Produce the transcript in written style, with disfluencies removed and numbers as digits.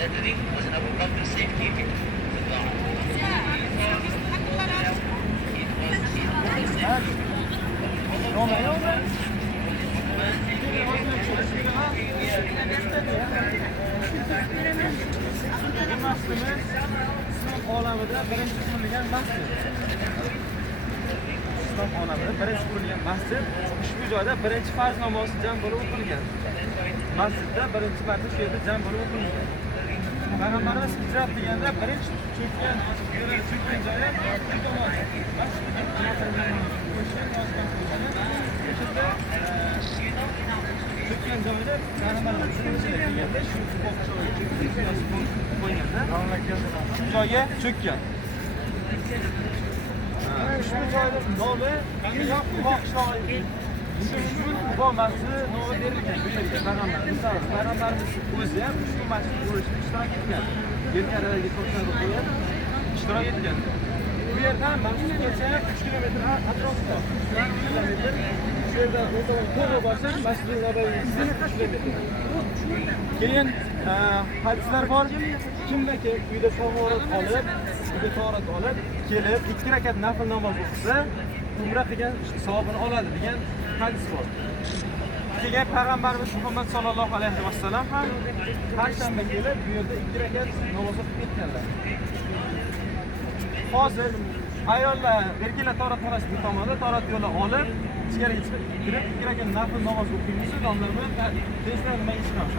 Lettering was an Abu safekeeping. İslam olamida birinchi qurilgan masjid. Islom olamida birinchi qurilgan masjid. Ushbu joyda birinchi farz namozi jam bo'lib o'qilgan. Masjidda birinchi marta shu yerda jam bo'lib o'qilgan. Payg'ambarimiz hijrat deganda birinchi cho'kkan joyi cho'kkan joyda Payg'ambarimiz deganda shu joyga cho'kkan. Ushbu joyning nomi Quboq qishlog'i. Bu masjid nomi berilgan bu yerga Payg'ambarimiz o'zi ham ushbu masjid qurishda ishtirok etgan. Yelkalariga ko'rsatib qo'yib ishtirok etgan. Bu yerdan masjidgacha 3 kilometr atrofda. 3 kilometr. Shu yerdan to'g'ri borsak Masjid Nabaviy 3 kilometr. Keyin hadislar bor. Kimda-kim uyda tahorat olib, kelib 2 rakat nafl namoz o'qisa, umra qilgan savobini oladi degan hadis bor. Keyin Payg'ambarimiz Muhammad sallallohu alayhi vasallam ham har shanba kelib bu yerda 2 rakat namoz o'qib ketganlar. Hozir ayollar erkaklar tahorat xonasiga tomonda tahorat yo'li olib, ichkariga kirib 2 rakat nafl namoz o'qiymiz, domlar bilan tezdan nima ishlaymiz.